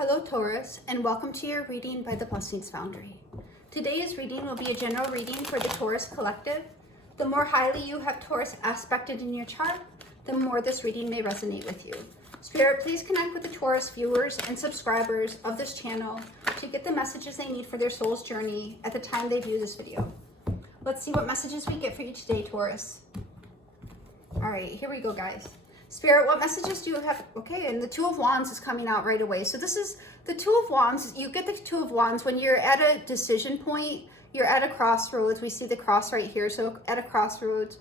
Hello Taurus, and welcome to your reading by the Blessings Foundry. Today's reading will be a general reading for the Taurus collective. The more highly you have Taurus aspected in your chart, the more this reading may resonate with you. Spirit, please connect with the Taurus viewers and subscribers of this channel to get the messages they need for their soul's journey at the time they view this video. Let's see what messages we get for you today, Taurus. All right, here we go, guys. Spirit, what messages do you have? Okay, and the Two of Wands is coming out right away. So this is the Two of Wands. You get the Two of Wands when you're at a decision point. You're at a crossroads. We see the cross right here. So at a crossroads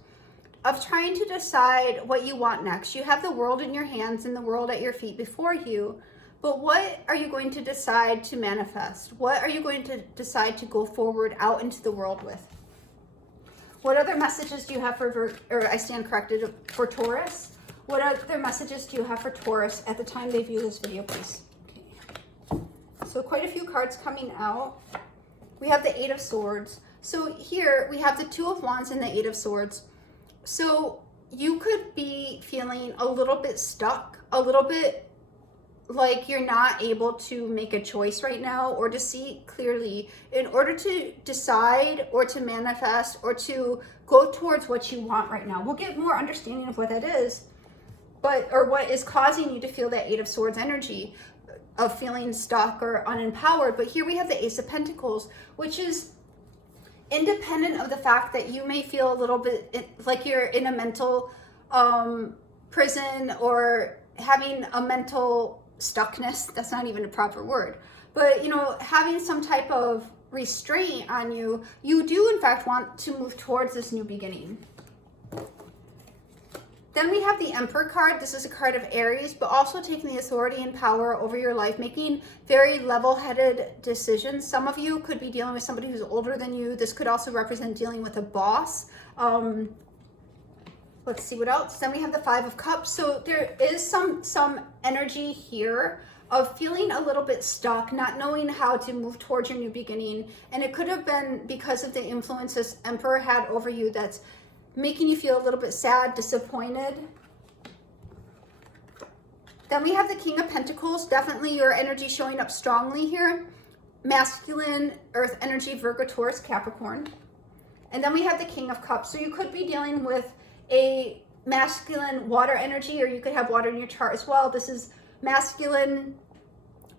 of trying to decide what you want next. You have the world in your hands and the world at your feet before you. But what are you going to decide to manifest? What are you going to decide to go forward out into the world with? What other messages do you have for, I stand corrected, for Taurus? What other messages do you have for Taurus at the time they view this video, please? Okay. So quite a few cards coming out. We have the Eight of Swords. So here we have the Two of Wands and the Eight of Swords. So you could be feeling a little bit stuck, a little bit like you're not able to make a choice right now or to see clearly in order to decide or to manifest or to go towards what you want right now. We'll get more understanding of what that is. Or what is causing you to feel that Eight of Swords energy of feeling stuck or unempowered. But here we have the Ace of Pentacles, which is independent of the fact that you may feel a little bit like you're in a mental prison or having a mental stuckness. That's not even a proper word. But, you know, having some type of restraint on you, you do in fact want to move towards this new beginning. Then we have the Emperor card. This is a card of Aries, but also taking the authority and power over your life, making very level-headed decisions. Some of you could be dealing with somebody who's older than you. This could also represent dealing with a boss. Let's see what else. Then we have the Five of Cups. So there is some energy here of feeling a little bit stuck, not knowing how to move towards your new beginning. And it could have been because of the influence this Emperor had over you that's making you feel a little bit sad, disappointed. Then we have the King of Pentacles. Definitely your energy showing up strongly here. Masculine, Earth energy, Virgo, Taurus, Capricorn. And then we have the King of Cups. So you could be dealing with a masculine water energy, or you could have water in your chart as well. This is masculine,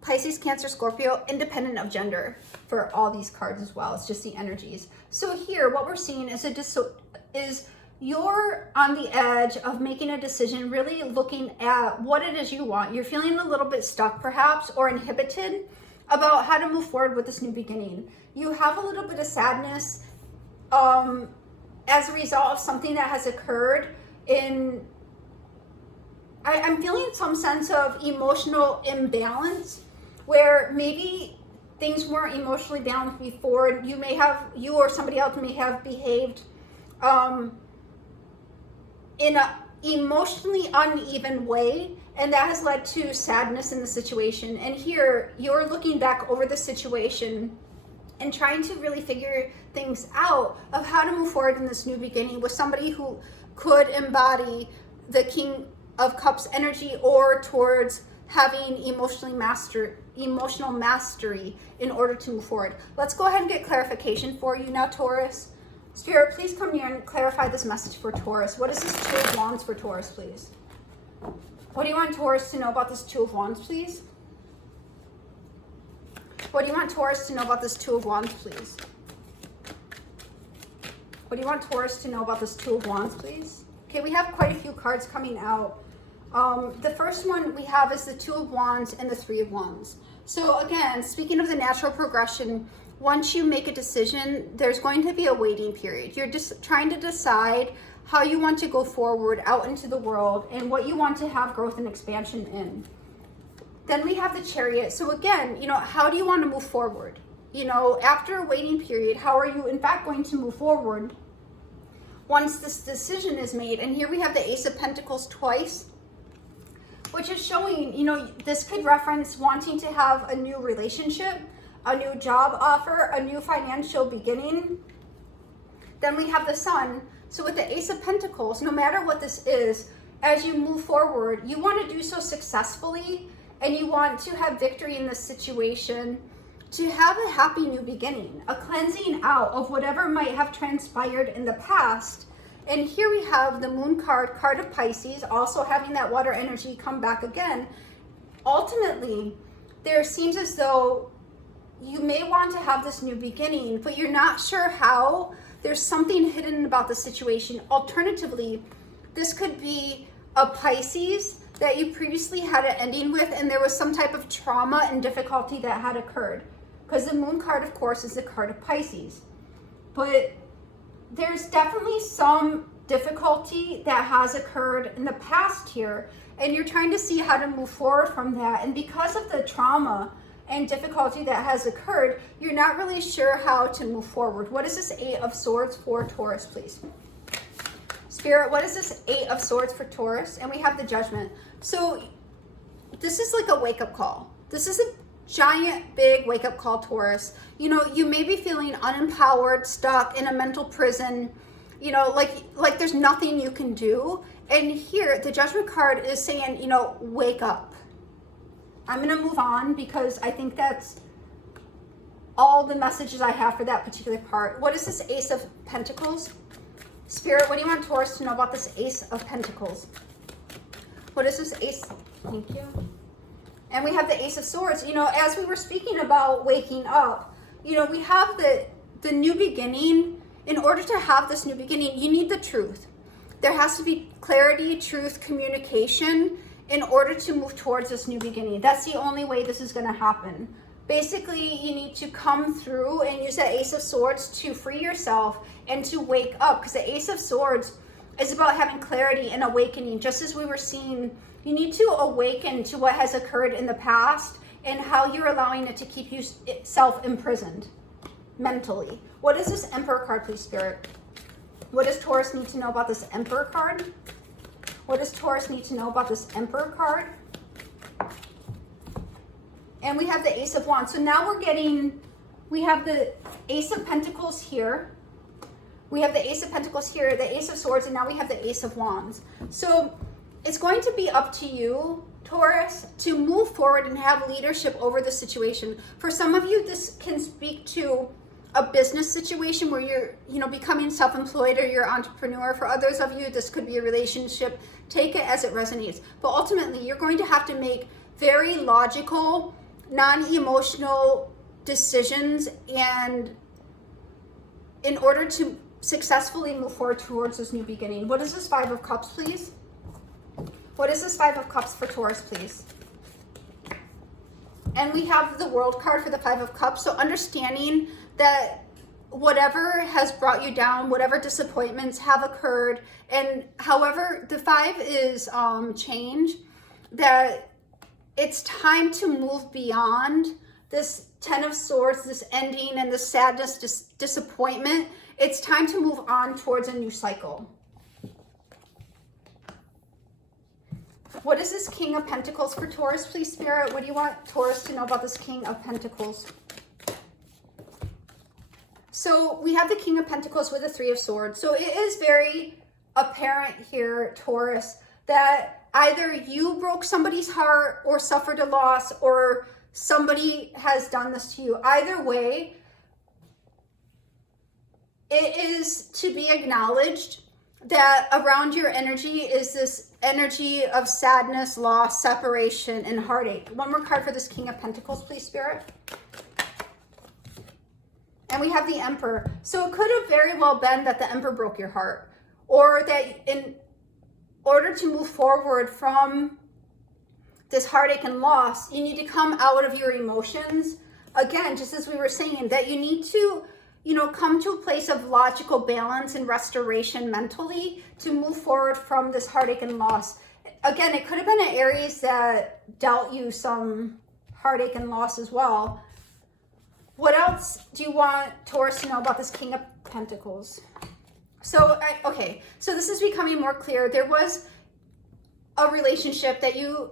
Pisces, Cancer, Scorpio, independent of gender for all these cards as well. It's just the energies. So here, what we're seeing is you're on the edge of making a decision, really looking at what it is you want. You're feeling a little bit stuck perhaps, or inhibited about how to move forward with this new beginning. You have a little bit of sadness as a result of something that has occurred in, I'm feeling some sense of emotional imbalance where maybe things weren't emotionally balanced before. You or somebody else may have behaved in an emotionally uneven way, and that has led to sadness in the situation. And here you're looking back over the situation and trying to really figure things out of how to move forward in this new beginning with somebody who could embody the King of Cups energy, or towards having emotional mastery in order to move forward. Let's go ahead and get clarification for you now, Taurus. Spirit, please come here and clarify this message for Taurus. What is this Two of Wands for Taurus, please? What do you want Taurus to know about this Two of Wands, please? What do you want Taurus to know about this Two of Wands, please? What do you want Taurus to know about this Two of Wands, please? Okay, we have quite a few cards coming out. The first one we have is the Two of Wands and the Three of Wands. So again, speaking of the natural progression, once you make a decision, there's going to be a waiting period. You're just trying to decide how you want to go forward out into the world and what you want to have growth and expansion in. Then we have the Chariot. So again, you know, how do you want to move forward? You know, after a waiting period, how are you in fact going to move forward once this decision is made? And here we have the Ace of Pentacles twice, which is showing, you know, this could reference wanting to have a new relationship, a new job offer, a new financial beginning. Then we have the Sun. So with the Ace of Pentacles, no matter what this is, as you move forward, you want to do so successfully and you want to have victory in this situation, to have a happy new beginning, a cleansing out of whatever might have transpired in the past. And here we have the Moon card, card of Pisces, also having that water energy come back again. Ultimately, there seems as though you may want to have this new beginning, but you're not sure how. There's something hidden about the situation. Alternatively, this could be a Pisces that you previously had an ending with, and there was some type of trauma and difficulty that had occurred. Because the Moon card, of course, is the card of Pisces. But there's definitely some difficulty that has occurred in the past here, and you're trying to see how to move forward from that. And because of the trauma and difficulty that has occurred, you're not really sure how to move forward. What is this Eight of Swords for Taurus, please? Spirit, what is this Eight of Swords for Taurus? And we have the Judgment. So this is like a wake-up call. This is a giant, big wake-up call, Taurus. You know, you may be feeling unempowered, stuck in a mental prison, you know, like there's nothing you can do. And here, the Judgment card is saying, you know, wake up. I'm going to move on because I think that's all the messages I have for that particular part. What is this Ace of Pentacles? Spirit, what do you want Taurus to know about this Ace of Pentacles? What is this Ace? Thank you. And we have the Ace of Swords. You know, as we were speaking about waking up, you know, we have the new beginning. In order to have this new beginning, you need the truth. There has to be clarity, truth, communication in order to move towards this new beginning. That's the only way this is going to happen. Basically, you need to come through and use that Ace of Swords to free yourself and to wake up, because the Ace of Swords is about having clarity and awakening. Just as we were seeing, you need to awaken to what has occurred in the past and how you're allowing it to keep you self-imprisoned mentally. What is this Emperor card, please, Spirit? What does Taurus need to know about this Emperor card? What does Taurus need to know about this Emperor card? And we have the Ace of Wands. So now we have the Ace of Pentacles here. We have the Ace of Pentacles here, the Ace of Swords, and now we have the Ace of Wands. So it's going to be up to you, Taurus, to move forward and have leadership over the situation. For some of you, this can speak to a business situation where you're, you know, becoming self-employed or you're an entrepreneur. For others of you, this could be a relationship. Take it as it resonates. But ultimately, you're going to have to make very logical, non-emotional decisions, and in order to successfully move forward towards this new beginning. What is this Five of Cups, please? What is this Five of Cups for Taurus, please? And we have the World card for the Five of Cups. So understanding that whatever has brought you down, whatever disappointments have occurred, and however the Five is change, that it's time to move beyond this Ten of Swords, this ending and this sadness, disappointment. It's time to move on towards a new cycle. What is this King of Pentacles for Taurus, please, Spirit? What do you want Taurus to know about this King of Pentacles? So we have the King of Pentacles with the Three of Swords. So it is very apparent here, Taurus, that either you broke somebody's heart or suffered a loss, or somebody has done this to you. Either way, it is to be acknowledged that around your energy is this energy of sadness, loss, separation, and heartache. One more card for this King of Pentacles, please, Spirit. And we have the Emperor. So it could have very well been that the Emperor broke your heart, or that in order to move forward from this heartache and loss, you need to come out of your emotions. Again, just as we were saying, that you need to, you know, come to a place of logical balance and restoration mentally to move forward from this heartache and loss. Again, it could have been an Aries that dealt you some heartache and loss as well. What else do you want Taurus to know about this King of Pentacles? So, okay, so this is becoming more clear. There was a relationship that you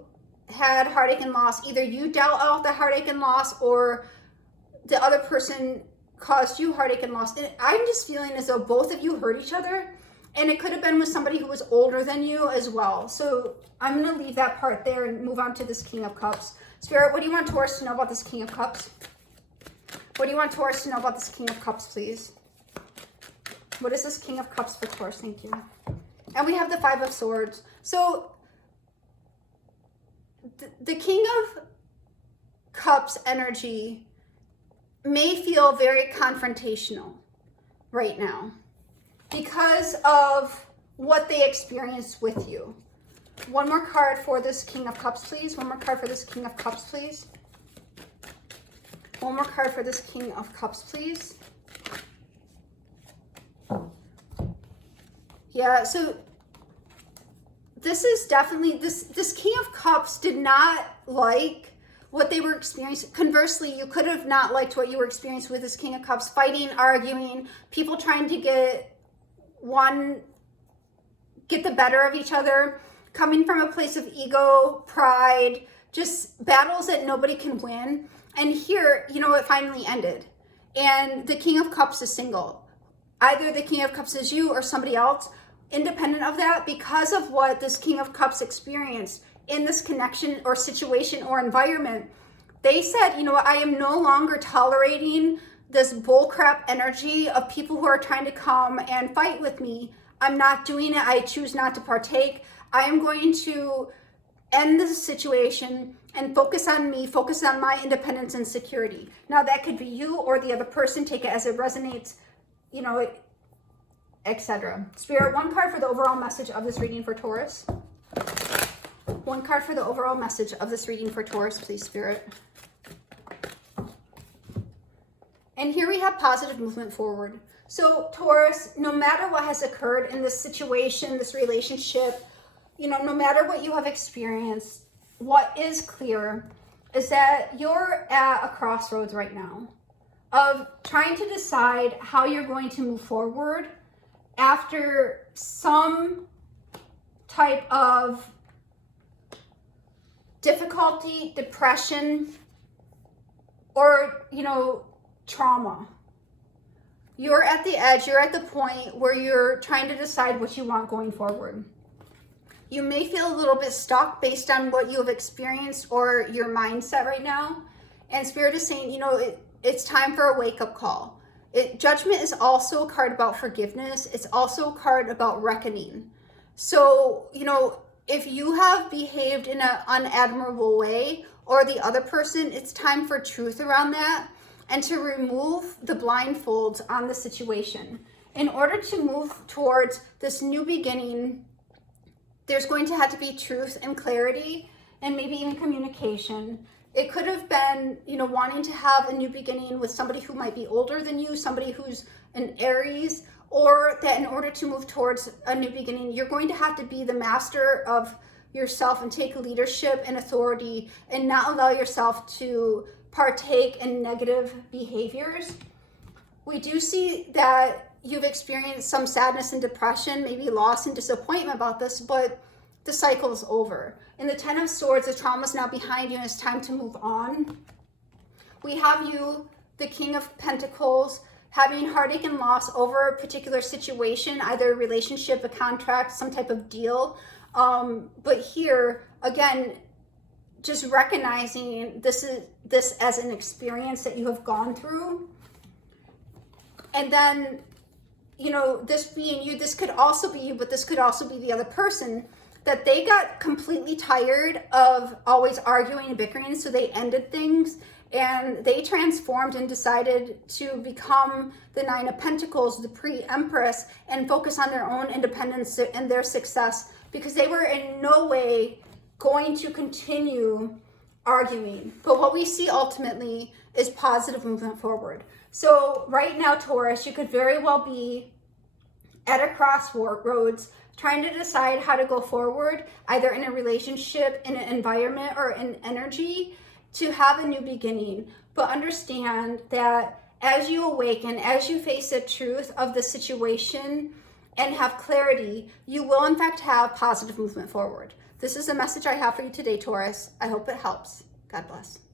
had heartache and loss. Either you dealt out the heartache and loss, or the other person caused you heartache and loss. And I'm just feeling as though both of you hurt each other, And it could have been with somebody who was older than you as well. So I'm going to leave that part there and move on to this King of Cups. Spirit, what do you want Taurus to know about this King of Cups? What do you want Taurus to know about this King of Cups, please? What is this King of Cups for Taurus? Thank you. And we have the Five of Swords. So the King of Cups energy may feel very confrontational right now because of what they experienced with you. One more card for this King of Cups, please. One more card for this King of Cups, please. One more card for this King of Cups, please. Yeah, so this is definitely, this King of Cups did not like what they were experiencing. Conversely, you could have not liked what you were experiencing with this King of Cups. Fighting, arguing, people trying to get the better of each other, coming from a place of ego, pride, just battles that nobody can win. And here, you know, it finally ended. And the King of Cups is single. Either the King of Cups is you or somebody else. Independent of that, because of what this King of Cups experienced in this connection or situation or environment, they said, you know what, I am no longer tolerating this bullcrap energy of people who are trying to come and fight with me. I'm not doing it. I choose not to partake. I am going to end this situation and focus on me, focus on my independence and security. Now that could be you or the other person. Take it as it resonates, you know, etc. Spirit, one card for the overall message of this reading for Taurus. One card for the overall message of this reading for Taurus, please, Spirit. And here we have positive movement forward. So Taurus, no matter what has occurred in this situation, this relationship, you know, no matter what you have experienced, what is clear is that you're at a crossroads right now of trying to decide how you're going to move forward after some type of difficulty, depression, or, you know, trauma. You're at the edge, you're at the point where you're trying to decide what you want going forward. You may feel a little bit stuck based on what you have experienced or your mindset right now. And Spirit is saying, you know, it's time for a wake-up call. Judgment is also a card about forgiveness. It's also a card about reckoning. So, you know, if you have behaved in an unadmirable way or the other person, it's time for truth around that and to remove the blindfolds on the situation. In order to move towards this new beginning, there's going to have to be truth and clarity and maybe even communication. It could have been, you know, wanting to have a new beginning with somebody who might be older than you, somebody who's an Aries, or that in order to move towards a new beginning, you're going to have to be the master of yourself and take leadership and authority and not allow yourself to partake in negative behaviors. We do see that you've experienced some sadness and depression, maybe loss and disappointment about this, but the cycle is over. In the Ten of Swords, the trauma is now behind you and it's time to move on. We have you, the King of Pentacles, having heartache and loss over a particular situation, either a relationship, a contract, some type of deal. But here, again, just recognizing this as an experience that you have gone through. And then, you know, this being you, this could also be you, but this could also be the other person, that they got completely tired of always arguing and bickering, so they ended things and they transformed and decided to become the Nine of Pentacles, the pre-Empress, and focus on their own independence and their success, because they were in no way going to continue arguing. But what we see ultimately is positive movement forward. So right now, Taurus, you could very well be at a crossroads trying to decide how to go forward, either in a relationship, in an environment, or in energy, to have a new beginning. But understand that as you awaken, as you face the truth of the situation and have clarity, you will in fact have positive movement forward. This is the message I have for you today, Taurus. I hope it helps. God bless.